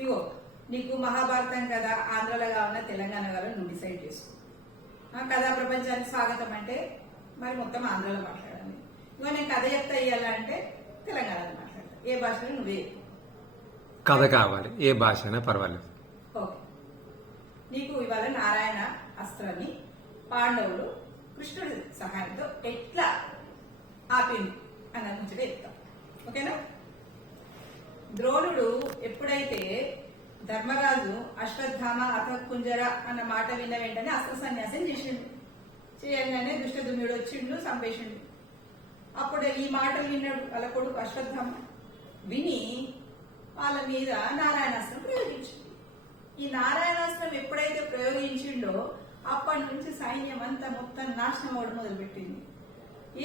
ఇగో నీకు మహాభారతం కదా ఆంధ్రలో కావాలన్నా తెలంగాణ కావాలని నువ్వు డిసైడ్ చేసుకో. ఆ కథా ప్రపంచానికి స్వాగతం అంటే మరి మొత్తం ఆంధ్రలో మాట్లాడాలి. ఇగో నేను కథ చెప్తా ఇయ్యాలంటే తెలంగాణలో మాట్లాడతా. ఏ భాషలో నువ్వే. కథ కావాలి. ఏ భాష అయినా పర్వాలేదు. ఓకే. నీకు ఇవాళ నారాయణ అస్త్రాన్ని పాండవులు కృష్ణుడి సహాయంతో ఎట్లా ఆపింది అన్న ముచ్చట చెప్తాం. ఓకేనా? ద్రోణుడు ఎప్పుడైతే ధర్మరాజు అశ్వత్థామ అథకుంజర అన్న మాట విన్న వెంటనే అస్త్ర సన్యాసం చేసిండు. చేయగానే దుష్టదుమ్యుడు వచ్చిండు సంపేషిండు అప్పుడు ఈ మాటలు విన్నాడు వాళ్ళ కొడుకు అశ్వత్థామ. విని వాళ్ళ మీద నారాయణాస్త్రం ప్రయోగించింది. ఈ నారాయణాస్త్రం ఎప్పుడైతే ప్రయోగించిండో అప్పటి నుంచి సైన్యం అంతా మొత్తం నాశనం అవడం మొదలుపెట్టింది.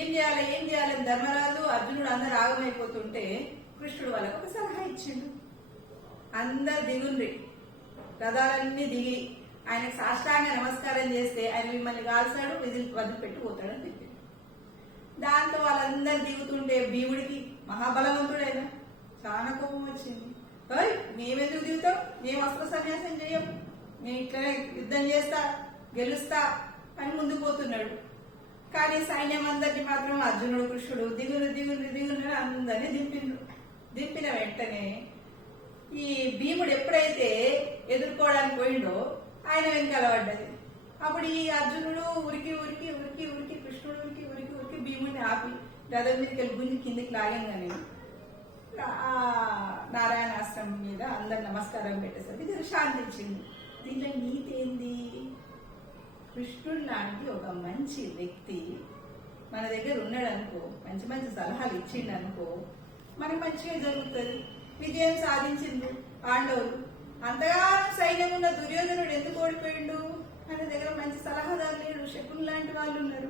ఏం చేయాలి ఏం చేయాలి ధర్మరాజు అర్జునుడు అందరు ఆగమైపోతుంటే కృష్ణుడు వాళ్ళకు ఒక సలహా ఇచ్చిండు. అందరు దిగుండ్రి. రథాలన్నీ దిగి ఆయనకు సాష్టాంగ నమస్కారం చేస్తే ఆయన మిమ్మల్ని కాల్చాడు విధులు వదిలిపెట్టి పోతాడని చెప్పింది దాంతో వాళ్ళందరు దిగుతుంటే భీముడికి మహాబలవంతుడైన చాలా కోపం వచ్చింది. ఓయ్ మేమెందుకు దిగుతాం? మేము అస్త్ర సన్యాసం చేయం. మేము ఇట్లనే యుద్ధం చేస్తా గెలుస్తా అని ముందుకు పోతున్నాడు. కానీ సైన్యం అందరినీ మాత్రం అర్జునుడు కృష్ణుడు దిగులు దిగులు దిగులు అందరినీ దింపిండు దింపిన వెంటనే ఈ భీముడు ఎప్పుడైతే ఎదుర్కోవడానికి పోయిండో ఆయన వెనకాల పడ్డది. అప్పుడు ఈ అర్జునుడు ఉరికి ఉరికి ఉరికి ఉరికి కృష్ణుడు ఉరికి ఉరికి ఉరికి భీముడిని ఆపి రథం మీదకి వెళ్ళి గుంజి కిందికి లాగంగానే ఆ నారాయణాశ్రమం మీద అందరు నమస్కారం పెట్టేసరికి ఇది శాంతించింది దీంట్లో నీతి ఏంది? కృష్ణుడు లాంటి ఒక మంచి వ్యక్తి మన దగ్గర ఉన్నాడనుకో మంచి మంచి సలహాలు ఇచ్చిండనుకో మనకి మంచిగా జరుగుతుంది. విజయం సాధించింది పాండవులు. అంతగా సైన్యం ఉన్న దుర్యోధనుడు ఎందుకు ఓడిపోయిండు? ఆయన దగ్గర మంచి సలహాదారు లేడు. శకుని లాంటి వాళ్ళు ఉన్నారు.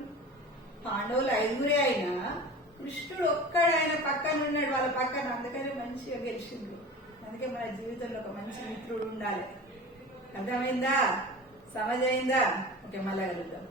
పాండవులు ఐదుగురే అయినా కృష్ణుడు ఒక్కడ ఆయన పక్కన ఉన్నాడు. వాళ్ళ పక్కన అందుకనే మంచిగా గెలిచిండు అందుకే మన జీవితంలో ఒక మంచి మిత్రుడు ఉండాలి. అర్థమైందా? సమజైందా? ఓకే మళ్ళా కలుద్దాం.